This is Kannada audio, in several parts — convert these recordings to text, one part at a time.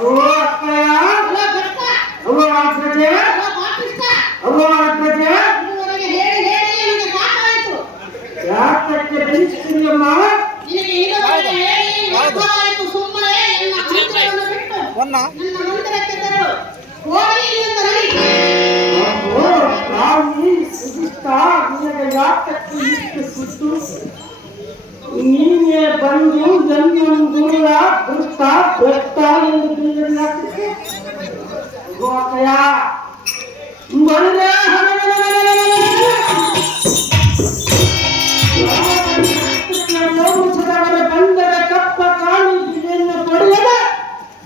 ಅವ್ವ ಅಪ್ಪಯ್ಯ ಅವ್ವ ಮಾತೃತೆ ಅವ್ವ ಮಾತೃತೆ ಯಾತಕ್ಕೆ ತಿಳಿಸ್ತೀಯಮ್ಮ ಸುತ್ತು? ಹಿಂಗೆ ಬಂದು ನಂದಿ ಒಂದು ಗುರುಳ ವೃತ್ತ ಭಕ್ತ ಎಂದು ತಿಳಿದಿರಲಾಗ್ತದೆ ಗೋಕಯ ಮನದ ಬಂದರ ಕಪ್ಪ ಕಾಣಿಕೆಯನ್ನು ಪಡೆಯದ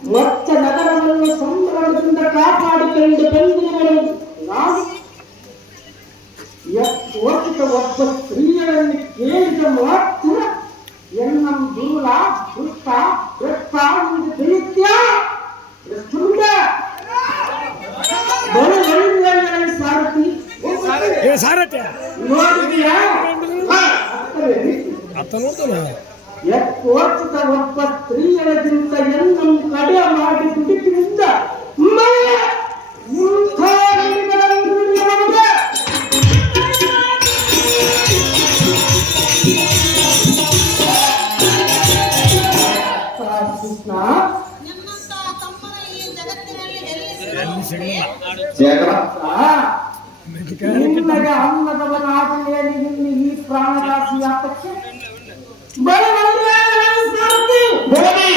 ಮತ್ತ ನಗರವನ್ನು ಸಂಭ್ರಮದಿಂದ ಕಾಪಾಡಿಕೊಂಡು ಬಂದಿರುವನು ನಾವು ಒಪ್ಪಿತ ಒಬ್ಬ ಸ್ತ್ರೀಯರನ್ನು ಕೇಳಿದ ಮಾತ್ರ ನಿನ್ನಗೆ ಅನ್ನದವರ ಆಸೆಯಲ್ಲಿ ನಿನ್ನ ಈ ಪ್ರಾಣರಾಶಿಯ ಪಕ್ಷ ಬರವಲ್ಲ ಸರ್ತಿ ಬರಲಿ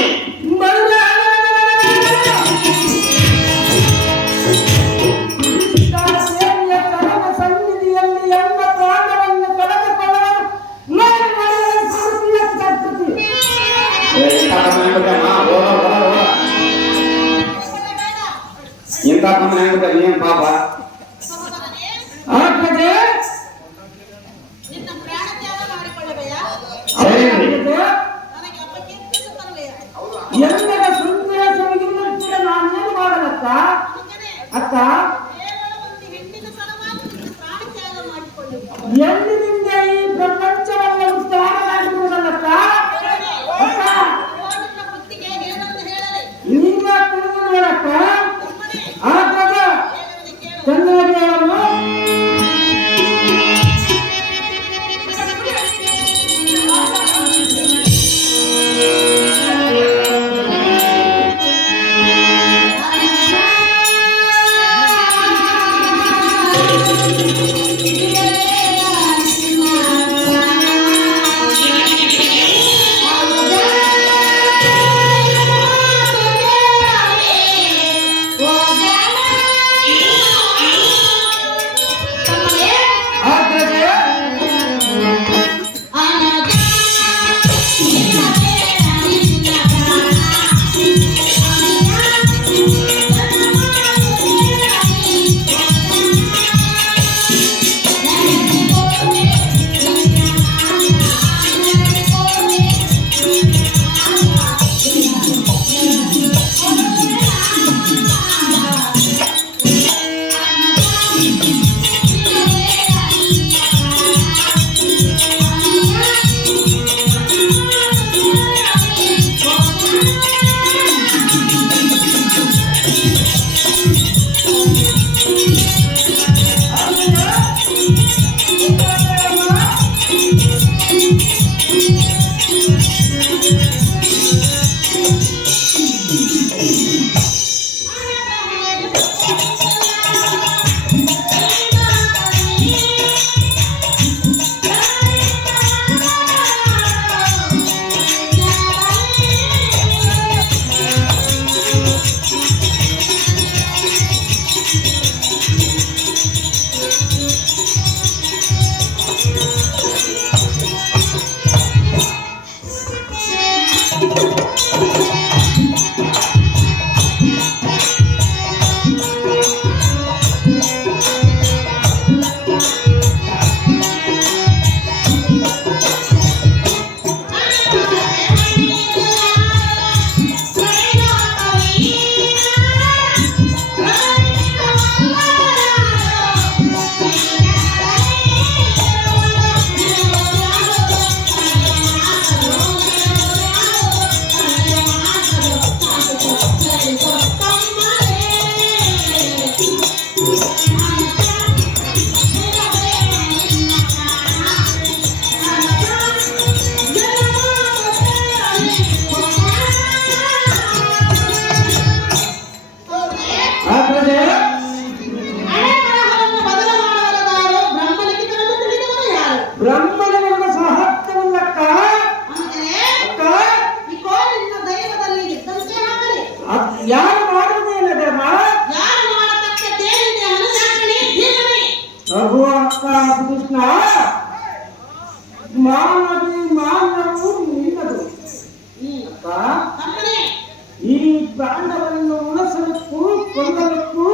ಪ್ರಾಣವನ್ನು ಉಳಿಸಲಕ್ಕೂ ಕೊಲ್ಲಲಕ್ಕೂ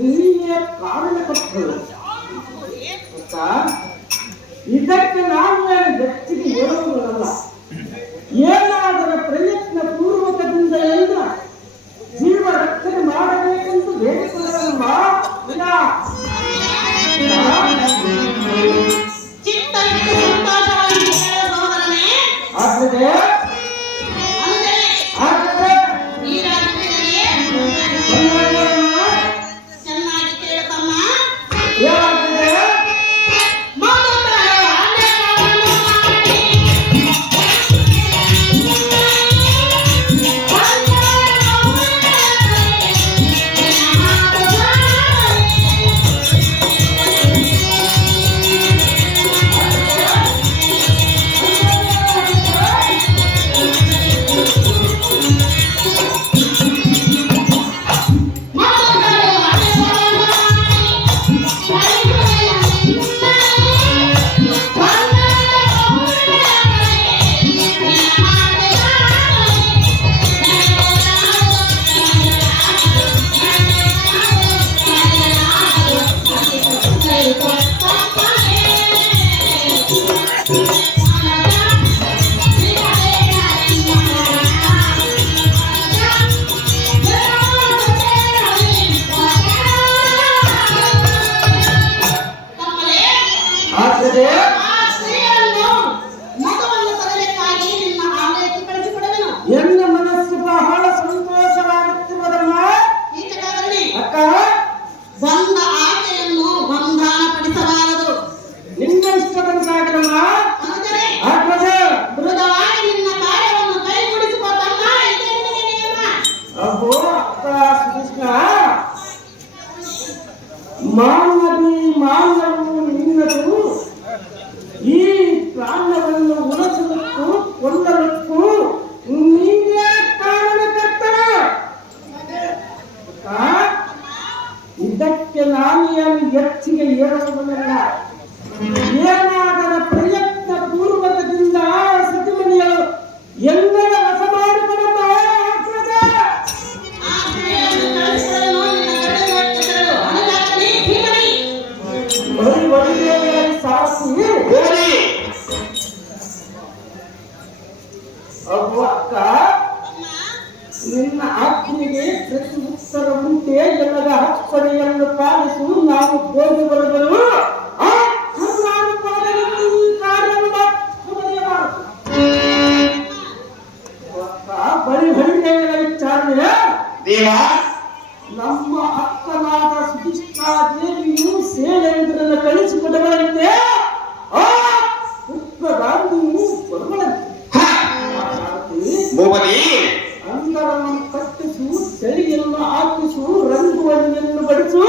ನೀನೇ ಕಾರಣ ಕೊಟ್ಟರು ಇದಕ್ಕೆ ನಾನು ವ್ಯಕ್ತಿಗೆ ಹೇಳುವುದಲ್ಲ. ಏನಾದರ ಪ್ರಯತ್ನ ಪೂರ್ವಕದಿಂದ ಎಲ್ಲ ಜೀವ ರಕ್ಷಣೆ ಮಾಡಬೇಕೆಂದು ಬೇಡಿಕೊಳ್ಳಲ್ಲ ಅಕ್ಕ ನಿನ್ನ ಆತ್ಮಿಗೆ ಪ್ರತಿ ಉತ್ತರವಂತೆ ಎಲ್ಲದ ಹಕ್ಕಡೆಯನ್ನು ಪಾಲಿಸು. ನಾವು ಗೋಧಿ ಬರೆದರು ನಮ್ಮ ಅಕ್ಕನಾದ ಸುಧಿಷ್ಠಾ ದೇವಿಯು ಸೇನೆಂದ್ರನ್ನ ಕಳಿಸಿಕೊಡಬಾರಂತೆ ಉತ್ತರಾಂಗಿಯು ಬರುವಂತೆ. ಭುವನಿ ಅಂಗಡವನ್ನು ಕಟ್ಟಿಸು ಚಳಿಯನ್ನು ಹಾಕಿಸು ರಂಗುವನ್ನು ಬಡಿಸು